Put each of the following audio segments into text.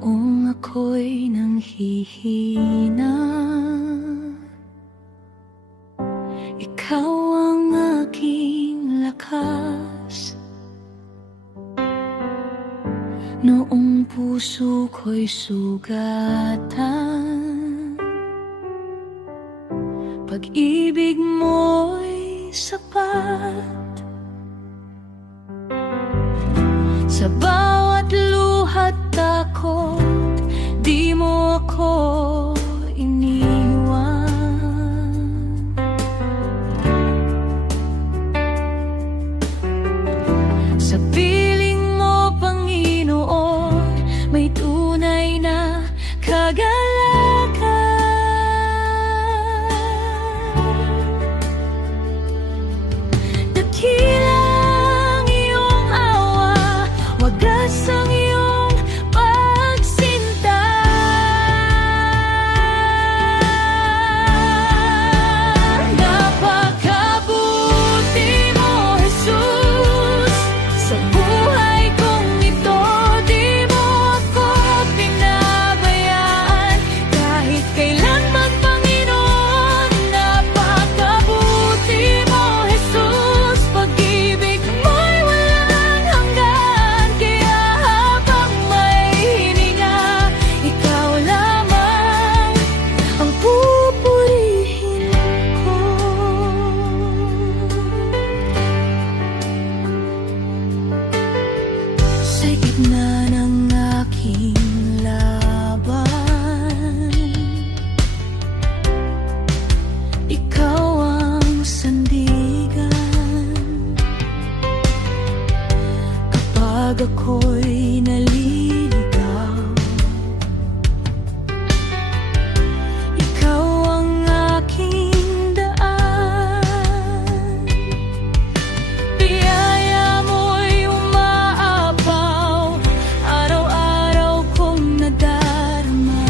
Noong ako'y nanghihina, ikaw ang aking lakas. Noong puso ko'y sugatan, pag-ibig mo'y sapat. Sa bawat luha't takot, di mo ako iniwan. Sa piling mo, Panginoon, may tunay na kagalakan. Dakilang iyong awa, wagas ang iyong pagsinta. Napakabuti mo, Jesus, sa buhay kong ito. Di mo ako pinabayaan kahit kailanman, Panginoon. Napakabuti mo, Jesus, pag-ibig mo'y walang hanggan. Kaya habang may hininga, ikaw lamang ang pupurihin ko. Sa gitna ng aking laban, ikaw ang sandigan. Kapag ako'y naliligaw, ikaw ang aking daan. Biyaya mo'y umaapaw, araw-araw kong nadarama.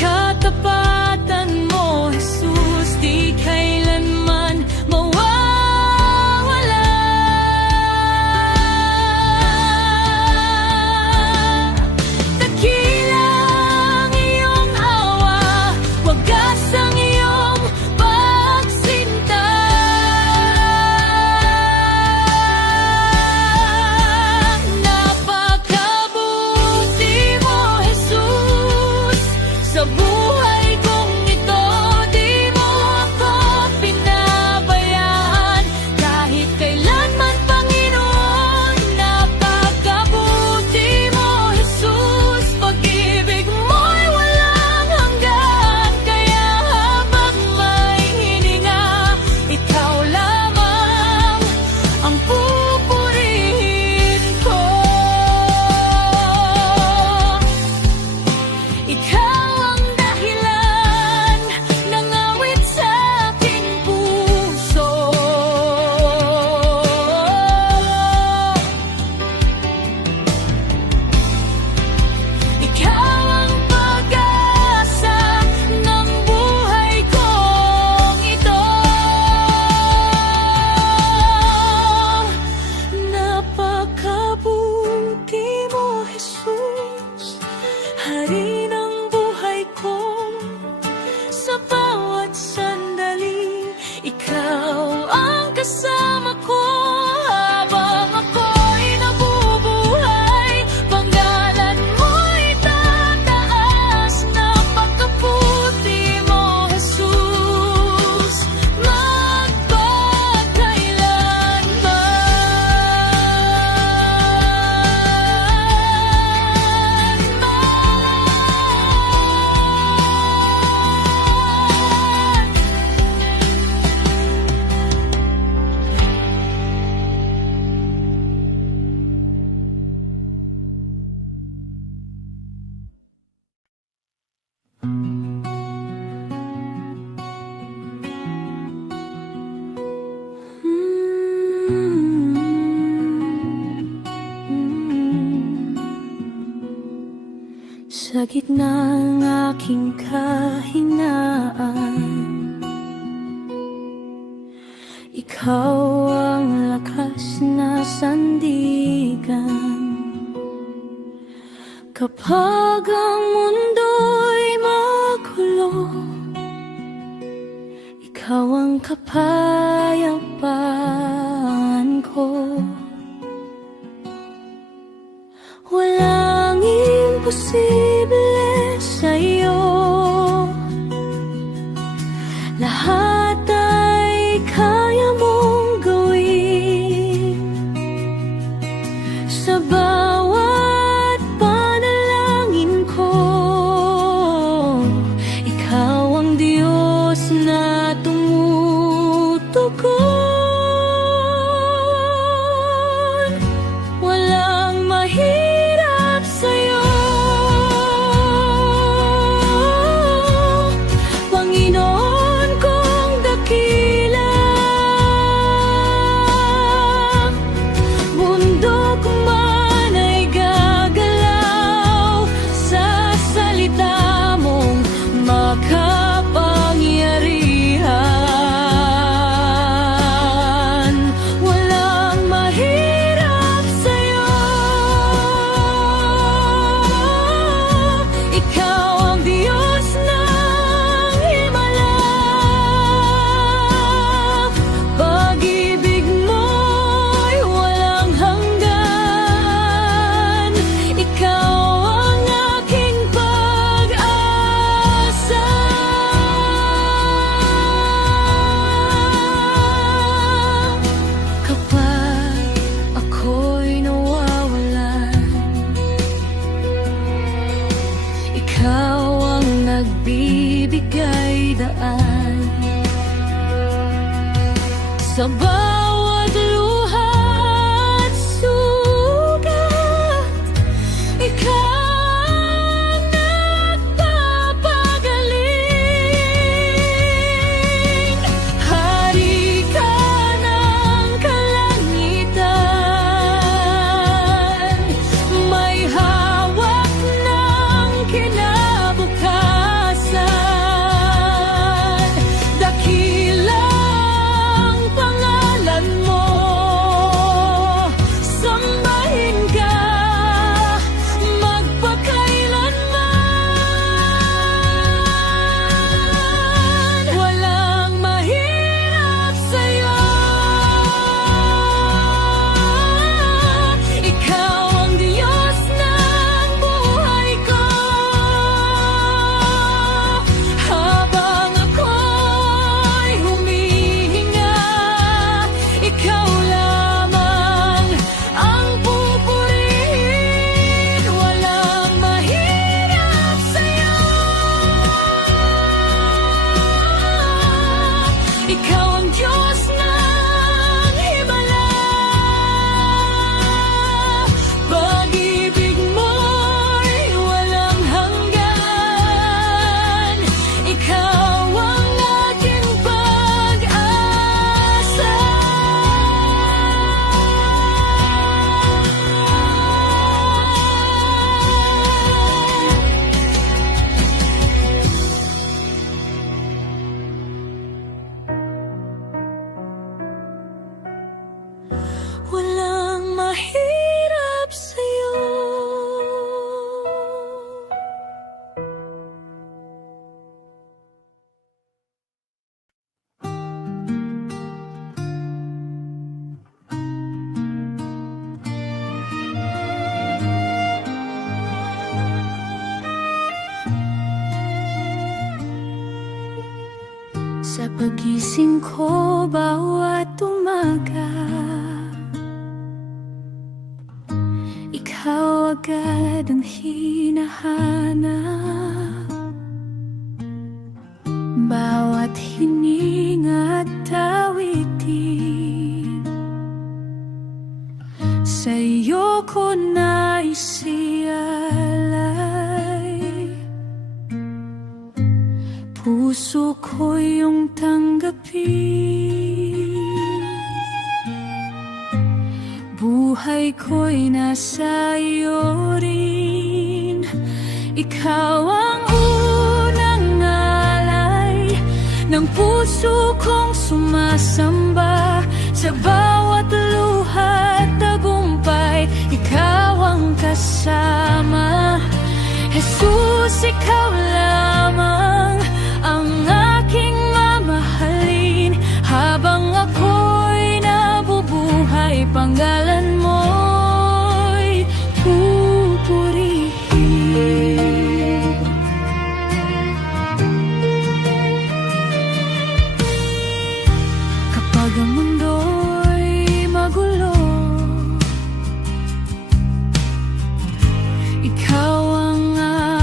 Katapatan mo, Jesus, di kailanman mawawala. Dakilang iyong awa, wagas ang iyong pagsinta. Napakabuti mo, Jesus, sa buhay kong ito. Di mo ako pinabayaan kahit kailanman, Panginoon. Napakabuti mo, Jesus, pag-ibig mo'y walang hanggan. Kaya habang may hininga, ikaw lamang ang pupurihin ko. Ikaw ang dahilan ng awit sa aking puso. Ikaw ang pag-asa ng buhay kong ito. Napakabuti mo, Jesus, hari ng buhay ko. Sa bawat sandali, ikaw ang kasama ko. Habang ako'y nabubuhay, panggalan mo'y tataas. Napakabuti mo, Jesus, sa gitna ng aking kahinaan, Ikaw ang lakas na sandigan kapag ang mundo'y magulo. Ikaw ang kapayapaan ko. Walang imposible sa'yo. Lahat ay kaya mong gawin. Sa bawat panalangin ko, ikaw ang Diyos na tumutugon. Walang mahirap sa'yo, Panginoon kong dakila. Bundok man ay gagalaw sa salita mong makapangyarihan. Walang mahirap sa'yo. Ikaw ang Diyos ng himala. Pag-ibig mo'y walang hanggan. Ikaw ang aking pag-asa. Kapag ako'y nawawalan, ikaw ang nagbibigay daan. Sa bawat luha at sugat, ikaw ang nagpapagaling. Hari ka ng kalangitan, may hawak ng kinabukasan. Dakilang pangalan mo, sambahin ka magpakailanman. Walang mahirap sa'yo. Ikaw ang Diyos ng buhay ko. Habang ako'y humihinga, ikaw lamang ang pupurihin. Walang mahirap sa'yo. Ikaw ang Diyos ng himala. Pag-ibig mo'y walang hanggan. Ikaw ang aking pag-asa. Walang mahirap sa'yo. Sa pagising ko bawat umaga, ikaw agad ang hinahanap. Bawat hininga at awitin, sa'yo ko naisialay. Puso ko yung tanggapin, buhay ko'y nasa iyo rin. Ikaw ang unang alay ng puso kong sumasamba. Sa bawat luha at tagumpay, ikaw ang kasama. Jesus, ikaw lamang ang aking mamahalin. Habang ako'y nabubuhay, panggalan mo'y pupurihin. Kapag ang mundo'y magulo, ikaw ang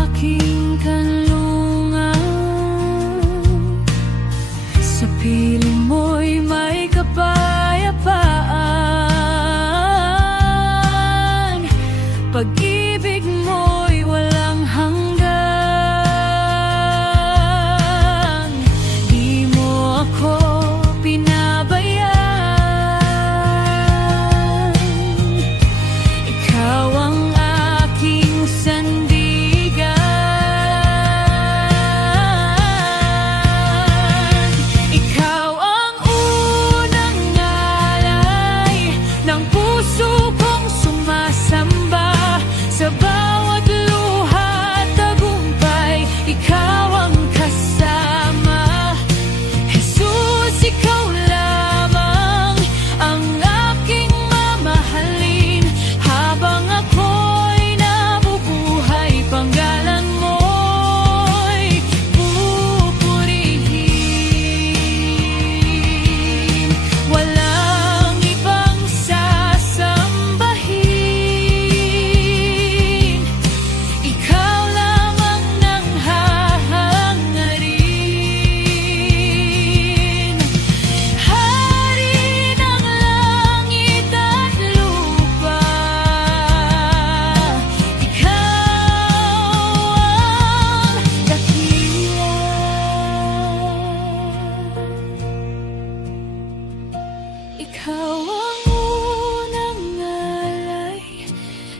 aking kanlungan. Sa piling mo'y may kapayapaan. Pag-ibig mo'y walang hanggan. Di mo ako pinabayaan. Ikaw ang aking sandigan. Ikaw ang unang alay ng puso kong sumasamba. Sa bawat luha at tagumpay, ikaw ang kasama. Jesus, ikaw lamang ang aking mamahalin. Habang ako'y nabubuhay, panggalan mo'y pupurihin. Walang ibang sasambahin, ikaw lamang nang hahangarin. Hari ng langit at lupa, ikaw ang dakila. Ikaw ang unang alay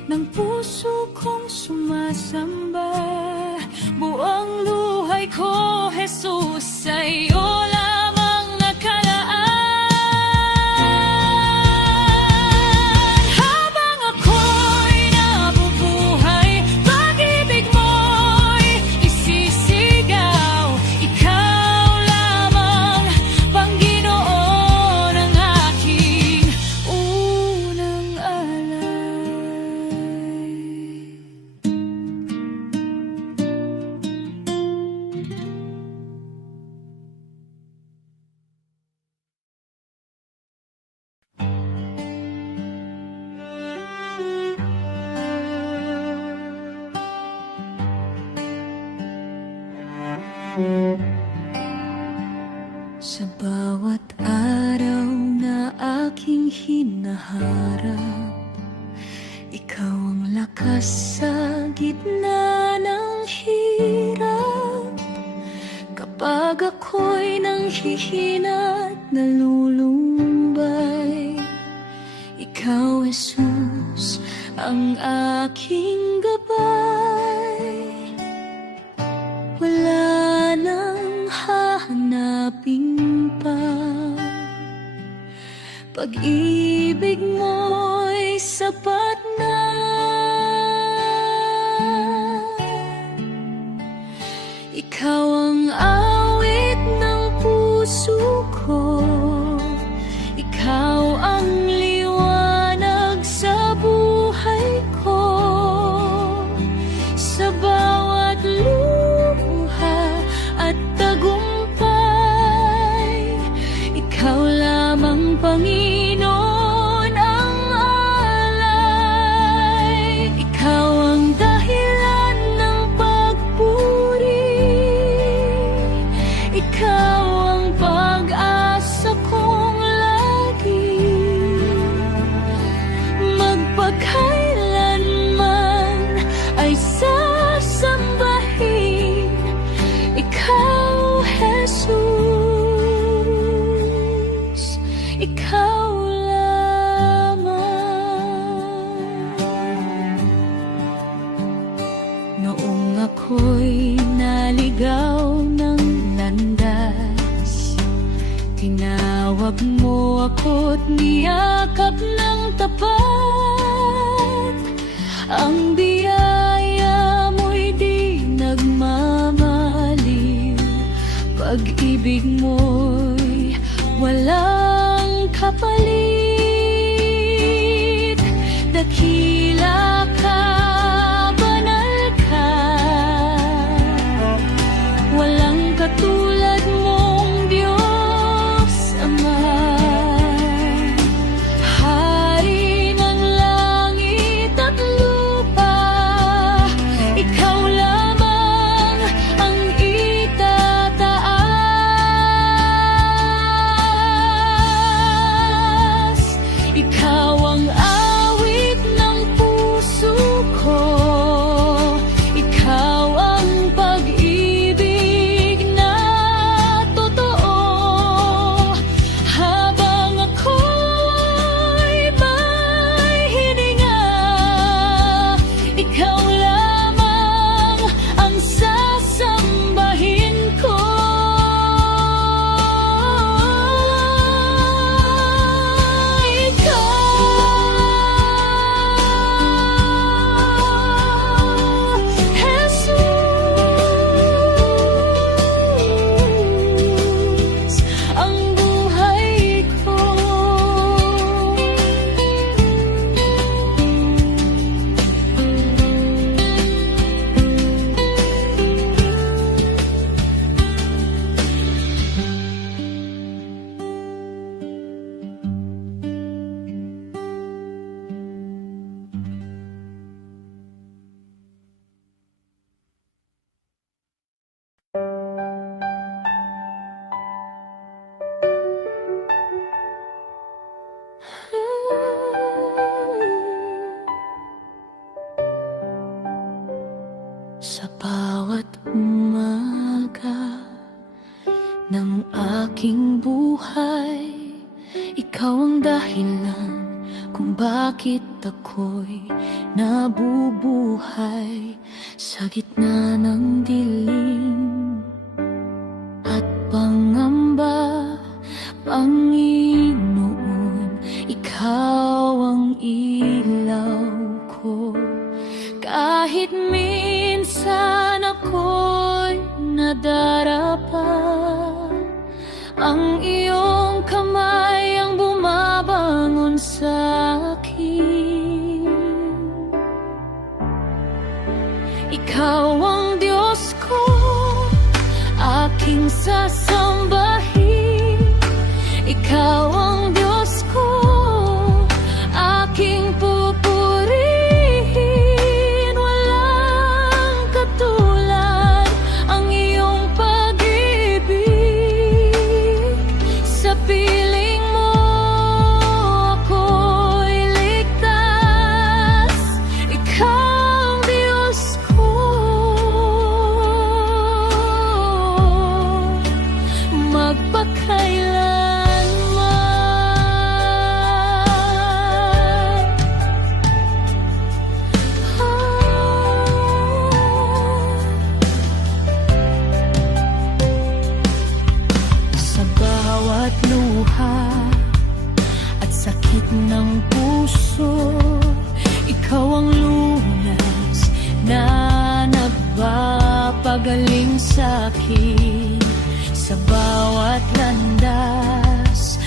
ng puso kong sumasamba. Buong luhay ko, Jesus, sa'yo lamang nakalaan. Habang ako'y nabubuhay, pag-ibig mo'y isisigaw. Ikaw lamang, Panginoon, ang aking unang alay. Sa bawat araw na aking hinaharap, ikaw ang lakas sa gitna ng hirap. Kapag ako'y nanghihina at nalulumbay, ikaw, Jesus, ang aking gabay. Wala nang hahanapin pa, pag-ibig mo'y sapat na. Ikaw ang awit ng puso ko, ikaw ang liwanag sa buhay ko. Sa bawat luha at tagumpay, ikaw lamang, Panginoon, ang alay. Ikaw ang dahilan ng pagpuri, ikaw ang pag-asa kong lagi. Magpakailanman ay sasambahin ikaw, Jesus, ikaw lamang. Noong ako'y naligaw ng landas, tinawag mo ako't niyakap ng tapat. Ang biyaya mo'y di nagmamaliw, pag-ibig mo'y walang kapalit. Dakila ka, banal ka, walang katulad mong Diyos Ama. Hari ng langit at lupa, ikaw lamang ang itataas. Ikaw ang awit ng puso ko, ikaw ang pag-ibig na totoo. Habang ako'y may hininga, ikaw lamang ang sasambahin ko. Jesus, ang buhay ko. Sa bawat umaga ng aking buhay, ikaw ang dahilan kung bakit ako'y nabubuhay. Sa gitna ng dilim at pangamba, Panginoon, ikaw ang ilaw ko. Kahit minsan ako'y nadarapa, ang iyong kamay ang bumabangon sa akin. Ikaw ang Diyos ko, aking sasambahin. Ikaw ang Diyos ko, aking pupurihin. Walang katulad ang iyong pag-ibig. Sa piling mo ako'y ligtas. Ikaw ang Diyos ko, magpakailanman. Sa bawat luha at sakit ng puso, ikaw ang lunas na nagpapagaling sa'kin. Sa bawat landas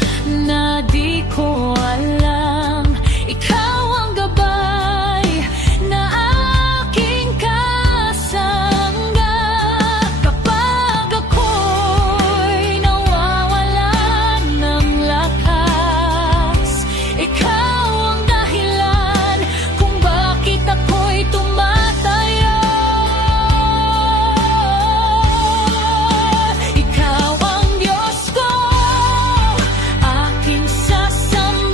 na di ko alam, ikaw ang gabay na aking kasangga. Kapag ako'y nawawalan ng lakas, ikaw ang dahilan kung bakit ako'y tumatayo. Ikaw ang Diyos ko, aking sasambahin.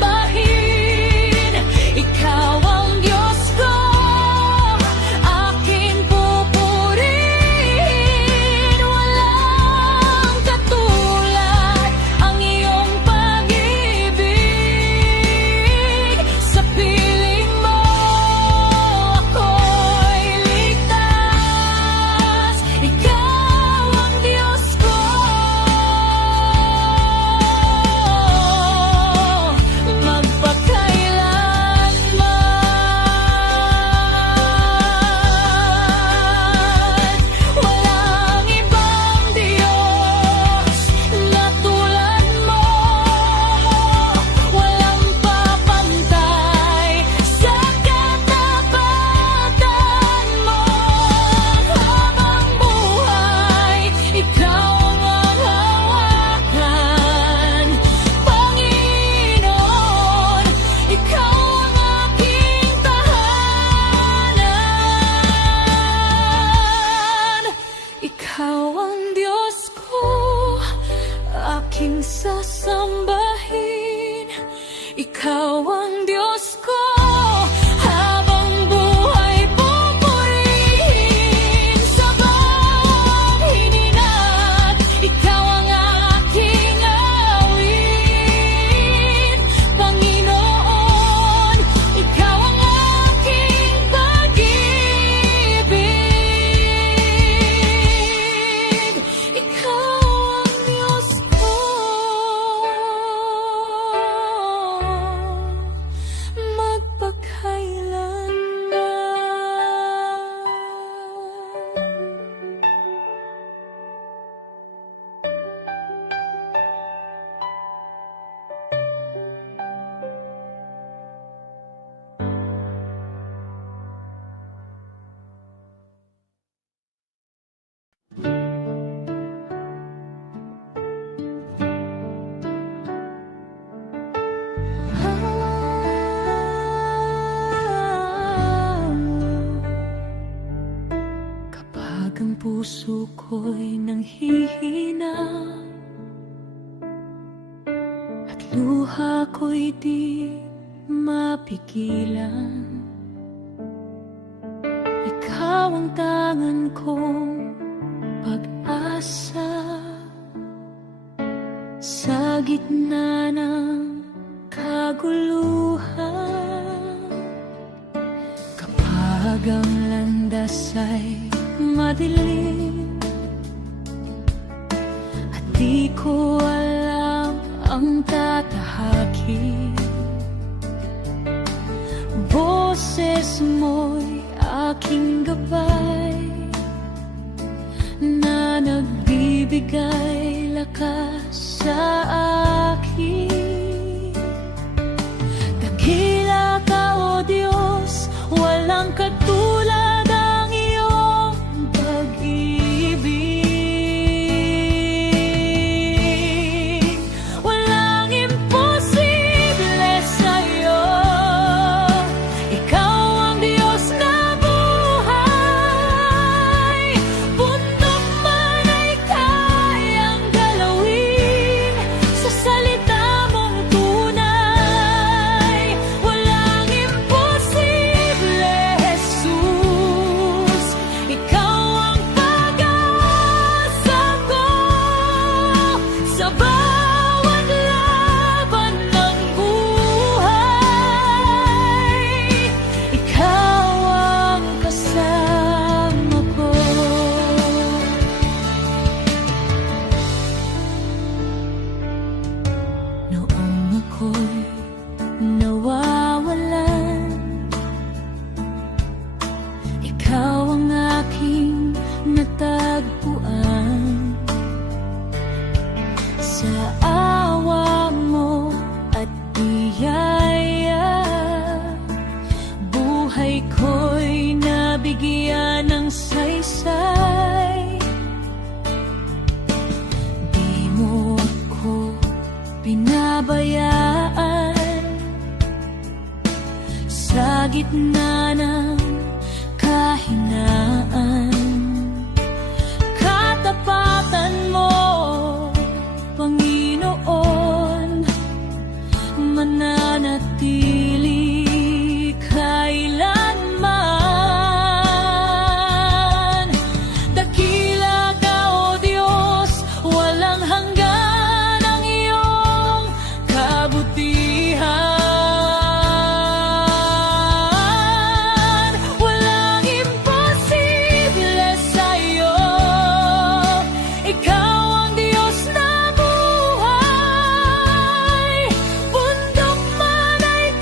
ikaw ang Diyos ko. Habang buhay pupurihin sa bawat hininat, ikaw ang aking awit. Panginoon, ikaw ang aking pag-ibig. Ikaw ang Diyos ko. Kapag ang puso ko'y nanghihina at luha ko'y di mapigilan, ikaw ang tangan kong pag-asa sa gitna ng kaguluhan. Kapag ang landas ay madilim at di ko alam ang tatahakin, boses mo'y aking gabay na nagbibigay lakas sa akin. Dakila ka, O Diyos, walang katulad ang iyong pag-ibig. Walang imposible sa'yo. Ikaw ang Diyos na buhay. Bundok man ay kayang galawin sa salita mong tunay. Walang imposible, Jesus. Ikaw ang pag-asa ko sa bawat laban ng buhay. Ikaw ang kasama ko. Noong ako'y nawawalan, ikaw ang aking natagpuan. Sa awa mo at biyaya, buhay ko'y nabigyan ng saysay. Di mo ako pinabayaan sa gitna ng kahinaan. Katapatan mo, Panginoon, mananatili kailanman. Dakila ka, O Diyos, walang hanggan ang iyong kabutihan. Walang imposible sa'yo. Ikaw ang Diyos na buhay. Bundok man ay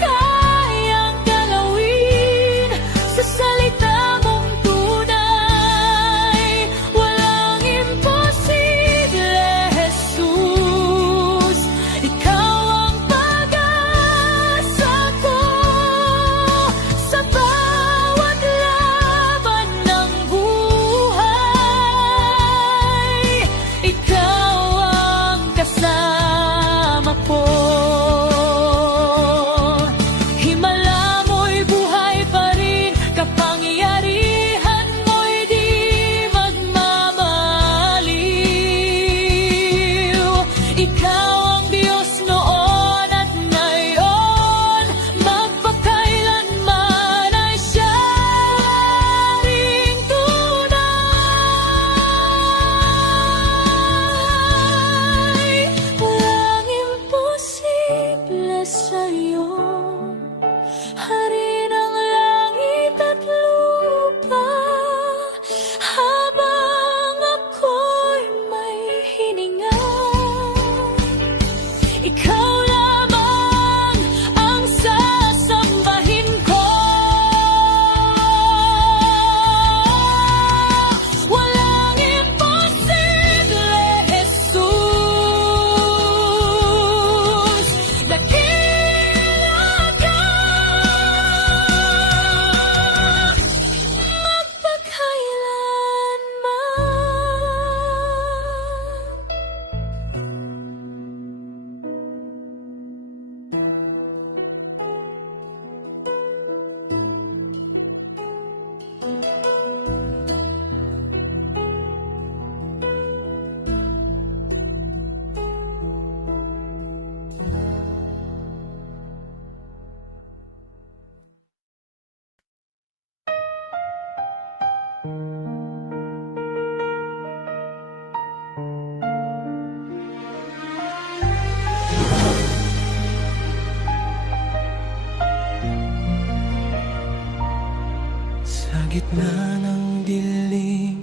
gitna ng dilim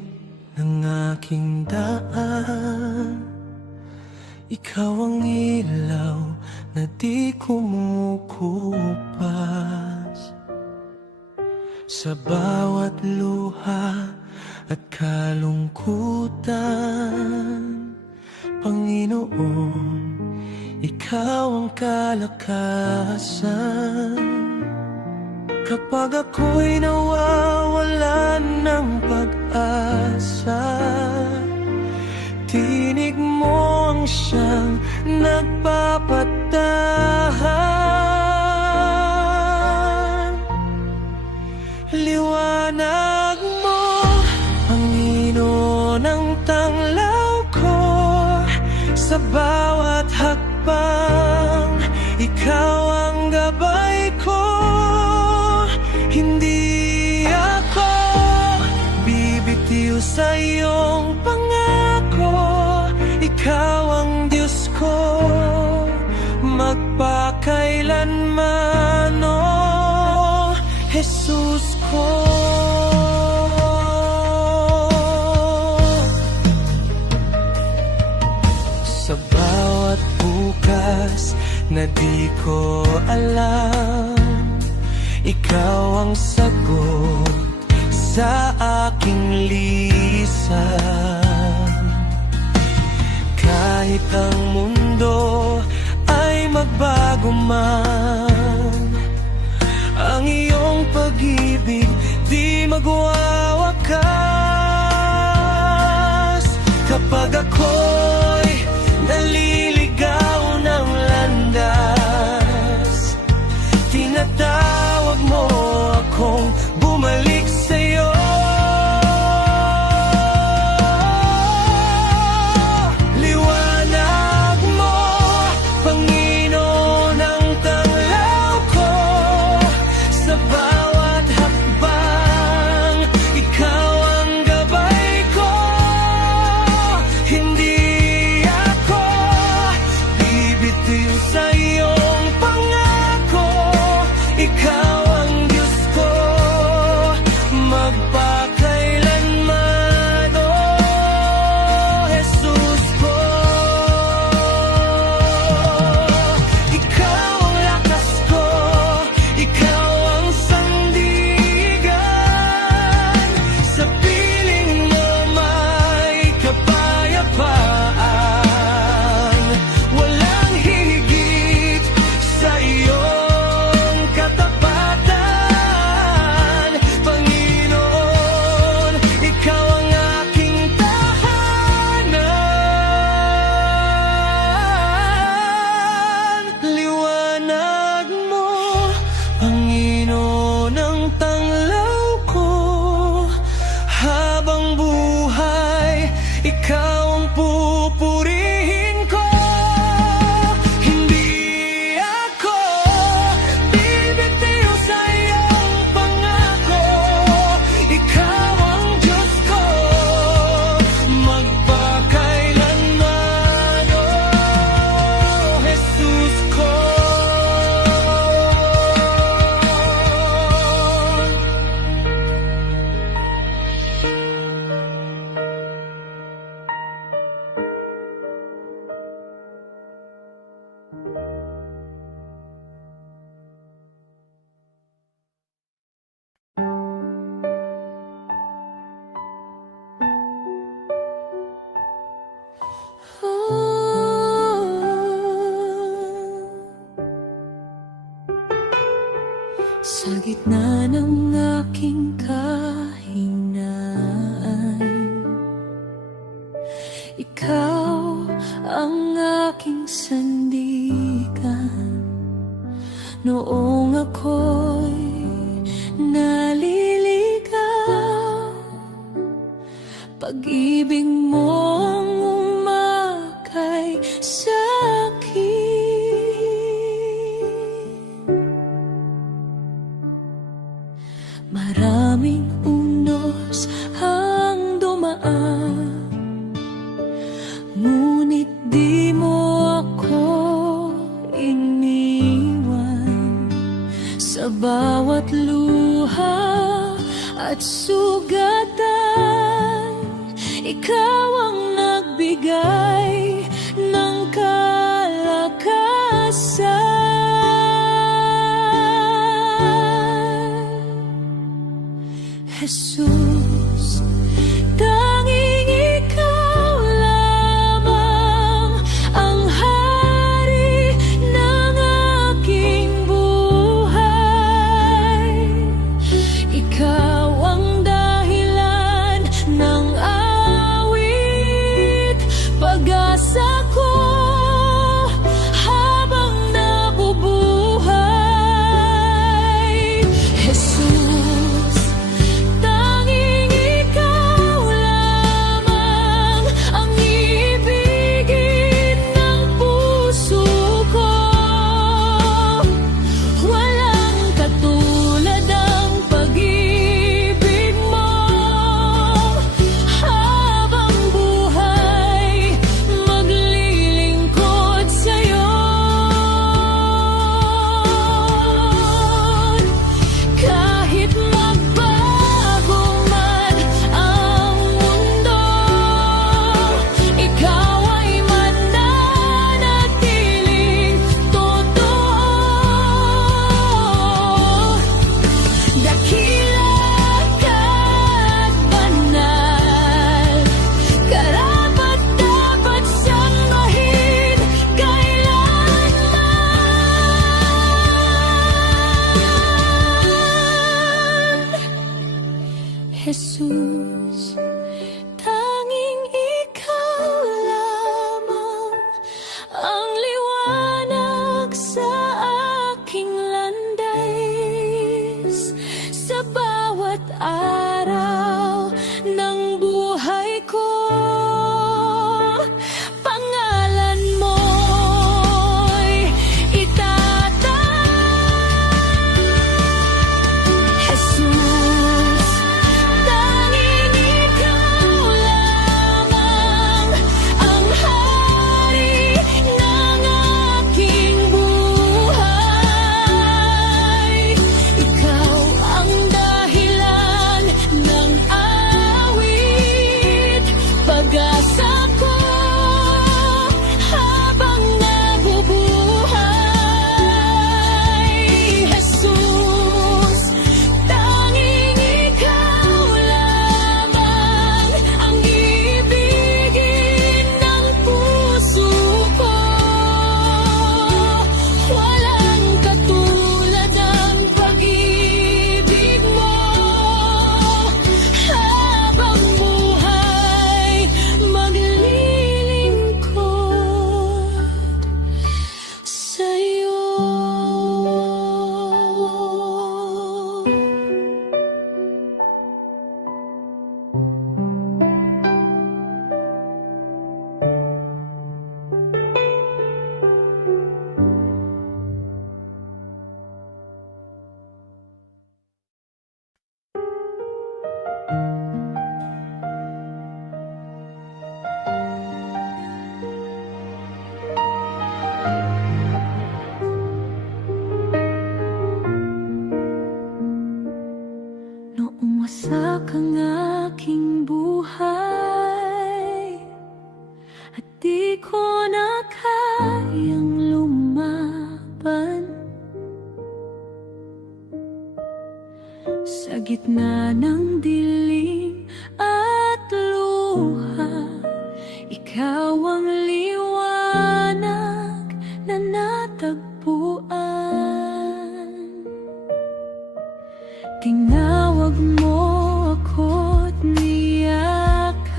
ng aking daan, ikaw ang ilaw na di kumukupas. Sa bawat luha at kalungkutan, Panginoon, ikaw ang kalakasan. Kapag ako'y nawawalan ng pag-asa, tinig mo ang siyang nagpapatahan. Liwanag mo, Panginoon, ang tanglaw ko. Sa bawat hakbang, ikaw ang gabay ko. Hindi ako bibitiw sa iyong pangako. Ikaw ang Diyos ko, magpakailanman, oh Jesus ko. Sa bawat bukas na di ko alam, ikaw ang sagot sa aking lisan. Kahit ang mundo ay magbago man, ang iyong pag-ibig di magwawakas. Kapag ako'y naliligaw ng landas, tinatawag mo akong bumalik sa'yo. Liwanag mo, Panginoon, ang tanglaw ko. Sa bawat hakbang, ikaw ang gabay ko. Hindi ako bibitiw sa iyong pangako. Ikaw ang Diyos ko, magpakailanman, oh Jesus ko. Ikaw ang lakas ko, ikaw ang sandigan. Sa piling mo may kapayapaan. Walang higit sa iyong katapatan. Panginoon, ikaw ang aking tahanan. Liwanag mo, Panginoon, ang tanglaw ko. Habang buhay, ikaw ang pupurihin ko. Hindi ako bibitiw sa iyong pangako. Ikaw ang Diyos ko, magpakailanman, oh Jesus ko. Sa gitna ng aking kahinaan, ikaw ang aking sandigan. Noong ako'y naliligaw, pag-ibig mo ang umakay sa'kin. Maraming unos ang dumaan, ngunit di mo ako iniwan. Sa bawat luha at sugatan. Ikaw ang nagbigay ng kalakasan. Jesus, tanging ikaw lamang ang hari ng aking buhay. Ikaw ang dahilan ng awit, pag-asa ko habang nabubuhay. Jesus, tanging ikaw lamang ang ibigin ng puso ko. Walang katulad ang pag-ibig mo. Habang buhay, maglilingkod sa'yo. Kahit magbago man ang mundo, ikaw ay mananatiling totoo. Dakila ka't banal, karapat-dapat sambahin kailanman. Jesus, tanging ikaw lamang ang liwanag sa aking landays, sa bawat araw ng buhay ko. Pangalan mo'y itataas. Jesus, tanging ikaw lamang ang hari ng aking buhay. Ikaw ang dahilan ng awit, pag-asa ko habang nabubuhay. Jesus, tanging ikaw lamang ang ibigin ng puso ko. Walang katulad ang pag-ibig mo. Habang buhay, maglilingkod sa'yo. Noong wasak ang aking buhay at di ko na kayang lumaban, sa gitna ng dilim at luha, ikaw ang liwanag na natagpuan. Tinawag mo ako't niyakap,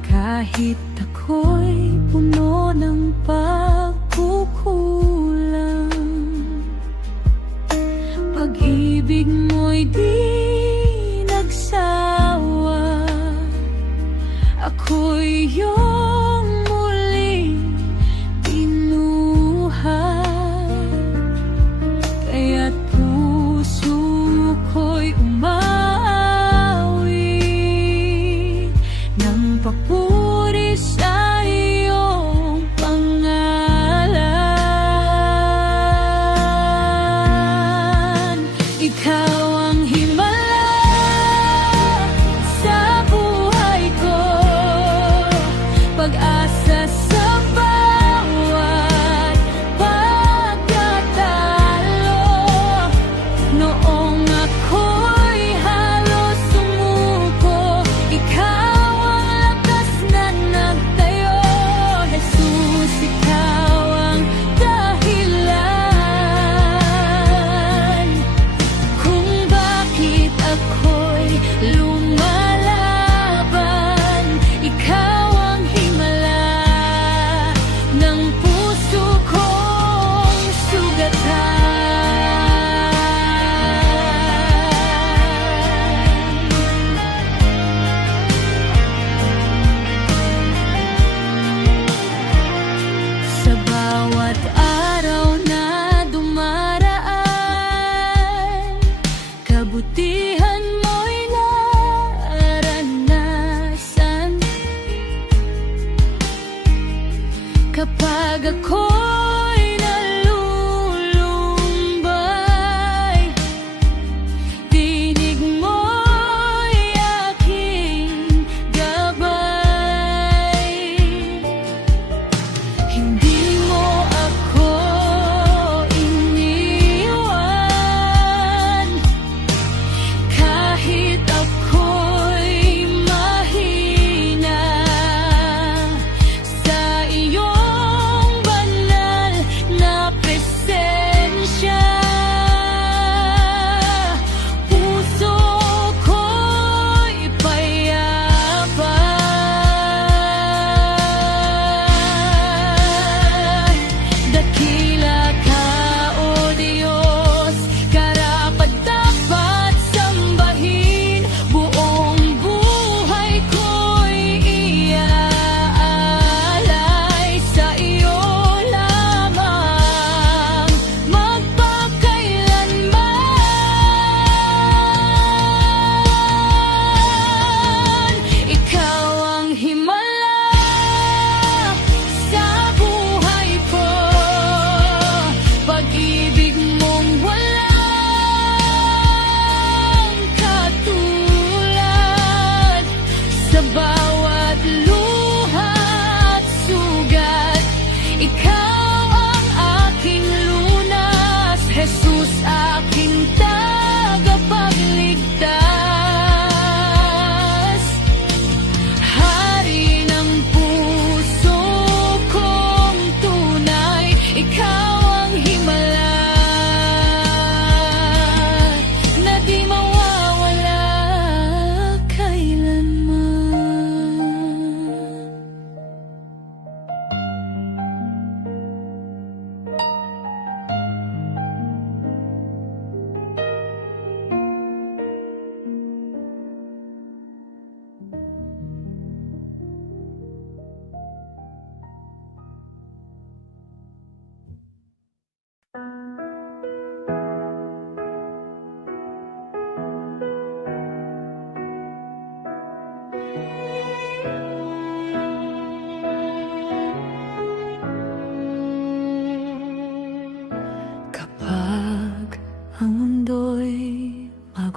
kahit ako'y puno ng pagkukulang. Pag-ibig mo'y di nagsawa, ako'y iyong muling binuhay. Kaya't puso ko'y umaawit ng papuri sa iyong pangalan. Ikaw ang himala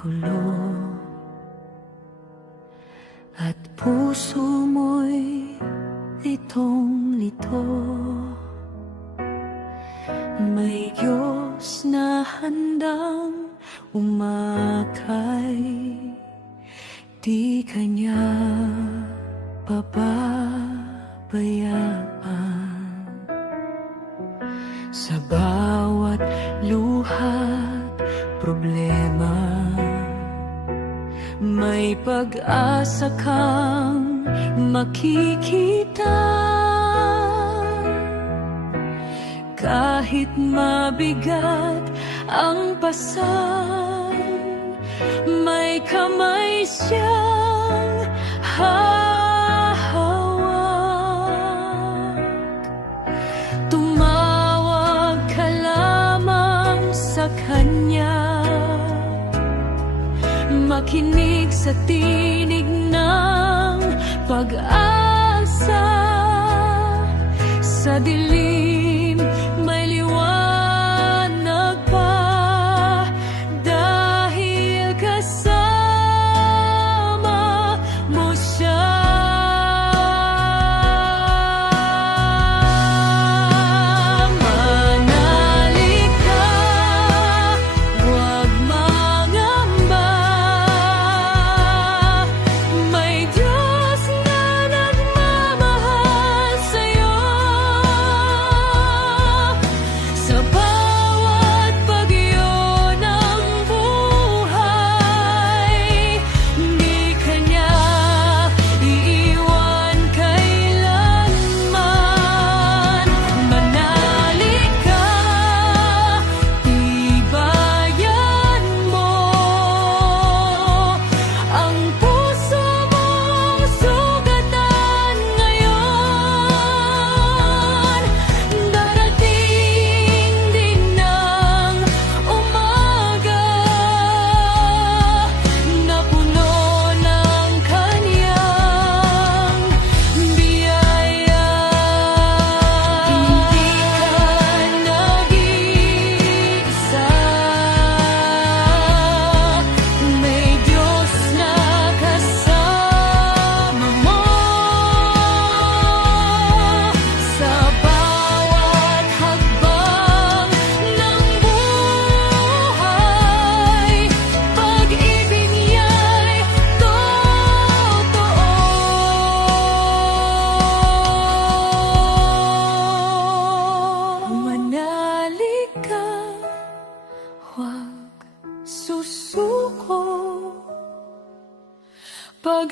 gulo at puso mo'y litong-lito. May Diyos na handang umakay, di Kanya pababayaan. Sa bawat luha't problema, may pag-asa kang makikita. Kahit mabigat ang pasan, may kamay siyang hahawak. Tumawag ka lamang sa Kanya, makinig sa tinig ng pag-asa. Sa dilim may liwanag pa, dahil kasama mo siya. Manalig ka, huwag mangamba. May Diyos na nagmamahal sa'yo. Sa bawat bagyo ng buhay, di Kanya iiwan kailanman. Manalig ka, tibayan mo ang puso mong sugatan ngayon. Darating din ng umaga na puno ng Kanyang biyaya. Hindi ka nag-iisa, may Diyos na kasama mo. Sa bawat hakbang ng buhay, pag-ibig niya'y totoo. Manalig ka, huwag susuko. Pag